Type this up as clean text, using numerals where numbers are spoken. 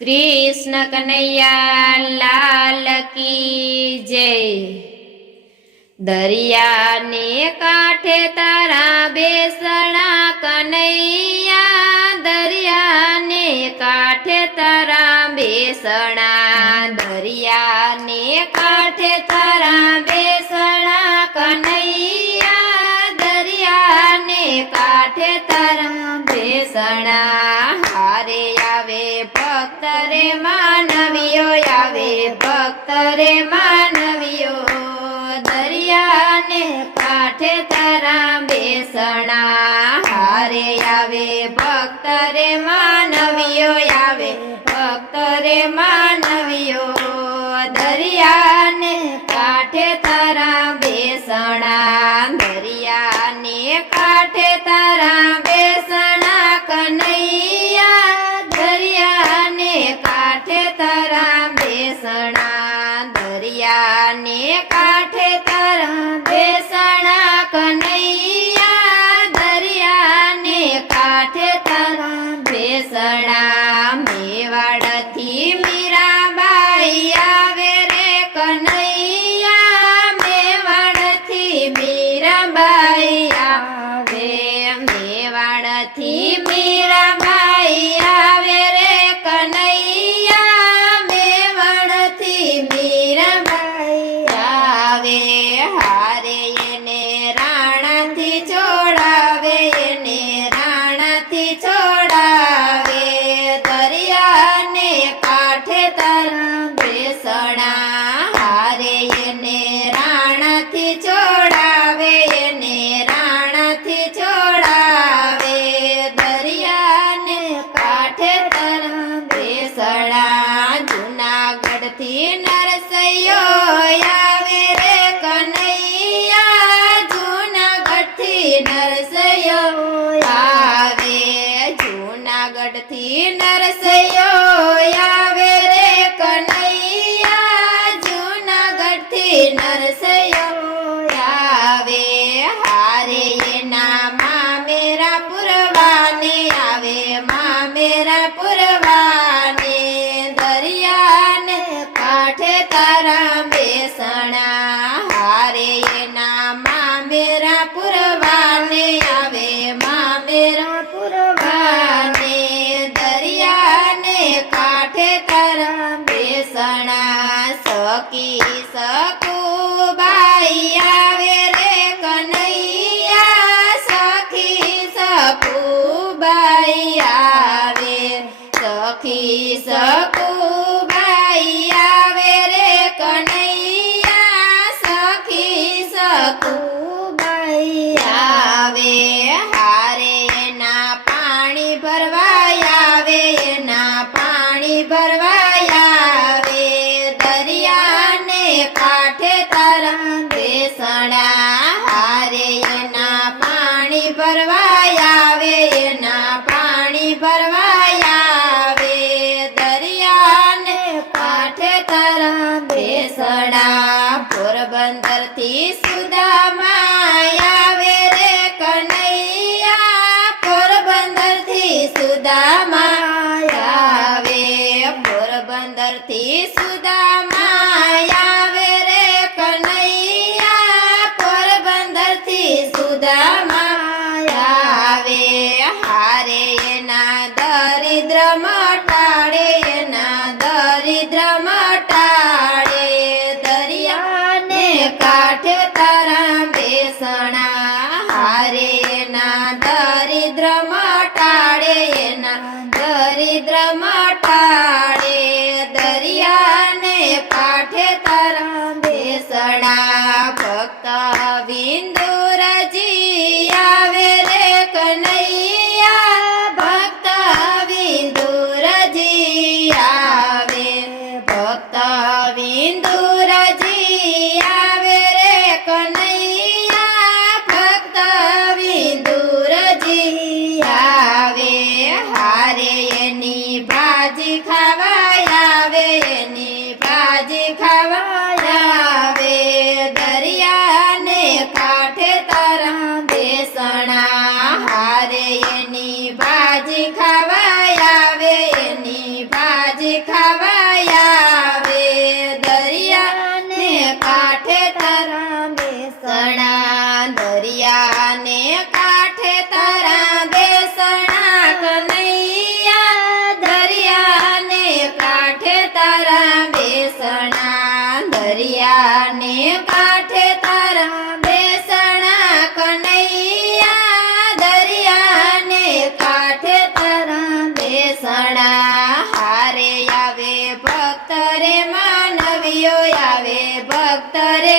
कृष्ण कन्हैया लाल की जय। दरिया ने कांठे तारा बेसणा कन्हैया, दरिया ने कांठे तारा बेसणा, दरिया ने कांठे तारा बेसणा कन्हैया, दरिया ने कांठे तारा बेसणा। हारे आवे भक्त रे मानवियो, आवे भक्त रे मानवियो, दरिया ने कांठे तारा बेसणा। हारे आवे भक्त रे मानवियो, आवे भक्त रे मानवियो, दरिया ने कांठे तारा बेसणा, दरिया ने कांठे तारा बेसणा कन्हैया, दरिया ने कांठे तारा बेसणा, दरिया ने कांठे तारा बेसणा कन्हैया, दरिया ने कांठे तारा बेसणा। मेवाड़ थी मीराबाई आवे रे कन्हैया, मेवाड़ थी मीराबाई आवे, मेवाड़ थी मीराबाई आवे रे कन्हैया, मेवाड़ थी मीराबाई आवे। हारे ने राणा थी छोड़ावे, ने राणा थी छोड़ावे, दरिया ने कांठे तारा बेसणा। हारे ने राणा थी छोड़ावे, ने राणा थी छोड़ावे, दरिया ने कांठे तारा बेसणा। जूनागढ़ थी नरसैयो आवे रे कन्हैया, जूनागढ़ थी नरसैयो आवे, जूनागढ़ थी नरसैयो आवे रे कन्हैया, जूनागढ़ थी नरसैयो आवे। हारे नामा मेरा पुरवाने आवे, माँ मेरा पुरवाने, दरिया ने कांठे तारा बेसणा। हारे नामा मेरा पुरवाने आवे, माँ मेरा पुरवाने, दरिया ने कांठे तारा बेसणा। सखी सखुबाई आवे रे कन्हैया, सखी सखुबाई आवे, सखी सखुबाई आवे रे कन्हैया, सखी सखुबाई आवे। हारे ना पानी भरवाय आवे, ना पानी भरवाय आवे, दरिया ने कांठे तारा बेसणा। हारे ना पानी भरवाय आवे, ना पानी भरवाय आवे, दरिया ने कांठे तारा बेसणा। पोरबंदर थी सुदामा आवे रे कन्हैया, पोरबंदर थी सुदामा आवे, पोरबंदर थी सुदामा आवे रे कन्हैया, पोरबंदर थी सुदामा आवे। हारे ना दरिद्र मटाड़े, ना दरिद्र मटाड़े, दरिया ने कांठे तारा बेसणा। हारे ना दरिद्र मटाड़े, ना दरिद्र मटाड़े, दरिया ने कांठे तारा बेसणा। भक्त विंदुर जी आवे रे कन्हैया, भक्त विंदुर जी आवे, भक्त विंदुर जी आवे रे कन्हैया, भक्त विंदुर जी आवे। हारे नी भाजी खावा ભક્ત રે માનવીઓ આવે ભક્ત રે